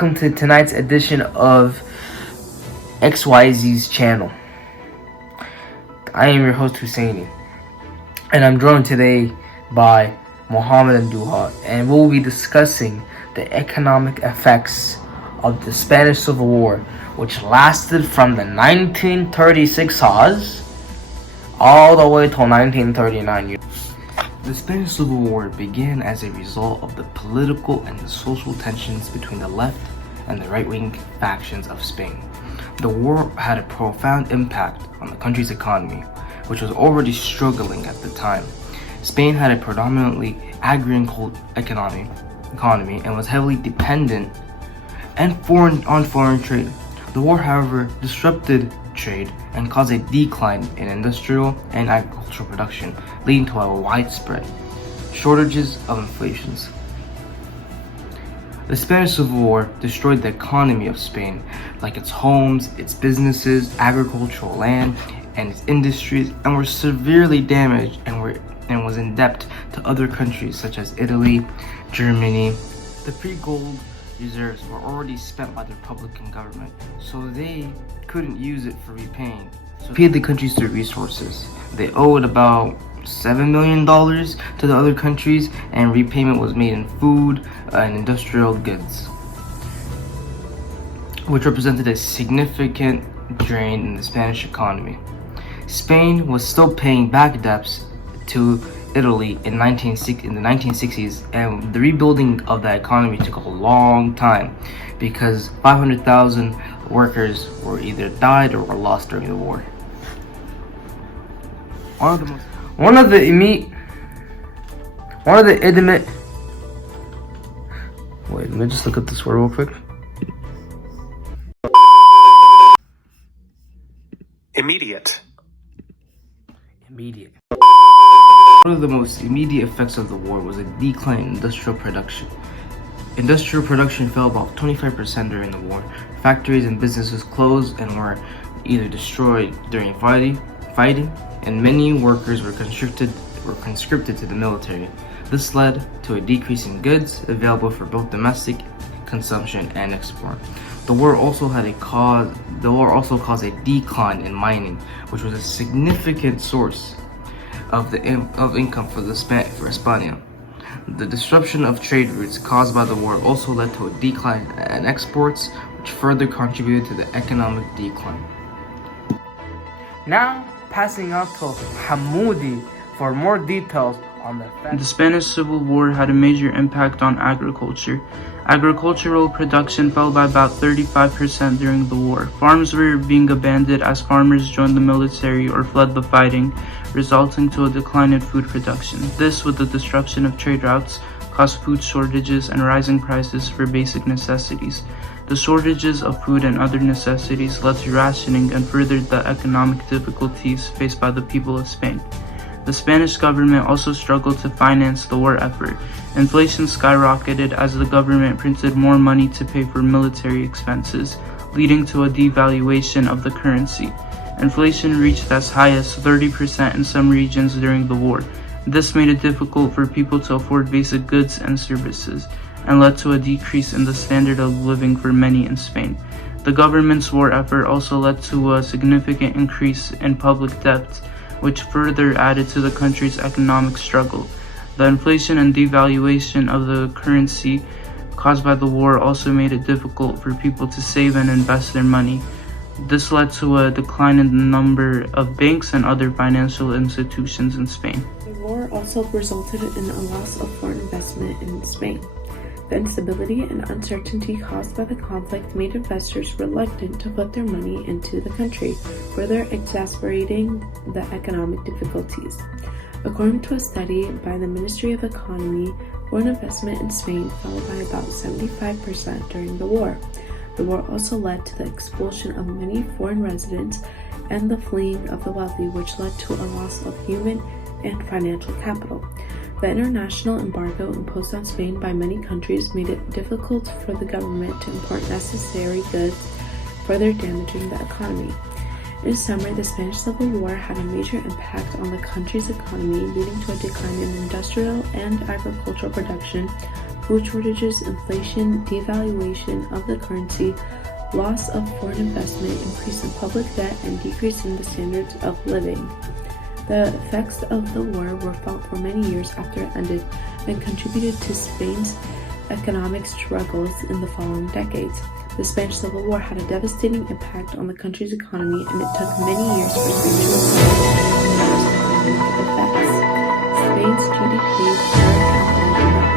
welcome to tonight's edition of XYZ's channel. I am your host Husseini, and I'm joined today by Mohammed and Duha, and we'll be discussing the economic effects of the Spanish Civil War, which lasted from the 1936s all the way till 1939. The Spanish Civil War began as a result of the political and the social tensions between the left and the right-wing factions of Spain. The war had a profound impact on the country's economy, which was already struggling at the time. Spain had a predominantly agrarian economy and was heavily dependent on foreign trade. The war, however, disrupted trade and caused a decline in industrial and agricultural production, leading to a widespread shortages of inflations. The Spanish Civil War destroyed the economy of Spain, like its homes, its businesses, agricultural land, and its industries, and were severely damaged and was in debt to other countries such as Italy, Germany. The pre-gold reserves were already spent by the Republican government, so they couldn't use it for repaying. So they paid the countries their resources. They owed about $7 million to the other countries, and repayment was made in food and industrial goods, which represented a significant drain in the Spanish economy. Spain was still paying back debts to Italy in the 1960s, and the rebuilding of that economy took a long time because 500,000 workers were either died or were lost during the war. One of the immediate. Wait, let me just look up this word real quick. Immediate. One of the most immediate effects of the war was a decline in industrial production. Industrial production fell about 25% during the war. Factories and businesses closed and were either destroyed during fighting, and many workers were conscripted to the military. This led to a decrease in goods available for both domestic consumption and export. The war also caused a decline in mining, which was a significant source of income for España. The disruption of trade routes caused by the war also led to a decline in exports, which further contributed to the economic decline. Now, passing on to Hamoudi for more details on the Spanish Civil War had a major impact on agriculture. Agricultural production fell by about 35% during the war. Farms were being abandoned as farmers joined the military or fled the fighting, resulting to a decline in food production. This, with the disruption of trade routes, caused food shortages and rising prices for basic necessities. The shortages of food and other necessities led to rationing and furthered the economic difficulties faced by the people of Spain. The Spanish government also struggled to finance the war effort. Inflation skyrocketed as the government printed more money to pay for military expenses, leading to a devaluation of the currency. Inflation reached as high as 30% in some regions during the war. This made it difficult for people to afford basic goods and services, and led to a decrease in the standard of living for many in Spain. The government's war effort also led to a significant increase in public debt, which further added to the country's economic struggle. The inflation and devaluation of the currency caused by the war also made it difficult for people to save and invest their money. This led to a decline in the number of banks and other financial institutions in Spain. The war also resulted in a loss of foreign investment in Spain. The instability and uncertainty caused by the conflict made investors reluctant to put their money into the country, further exacerbating the economic difficulties. According to a study by the Ministry of Economy, foreign investment in Spain fell by about 75% during the war. The war also led to the expulsion of many foreign residents and the fleeing of the wealthy, which led to a loss of human and financial capital. The international embargo imposed on Spain by many countries made it difficult for the government to import necessary goods, further damaging the economy. In summary, the Spanish Civil War had a major impact on the country's economy, leading to a decline in industrial and agricultural production, food shortages, inflation, devaluation of the currency, loss of foreign investment, increase in public debt, and decrease in the standards of living. The effects of the war were felt for many years after it ended and contributed to Spain's economic struggles in the following decades. The Spanish Civil War had a devastating impact on the country's economy, and it took many years for Spain to recover from those economic effects. Spain's GDP per capita did not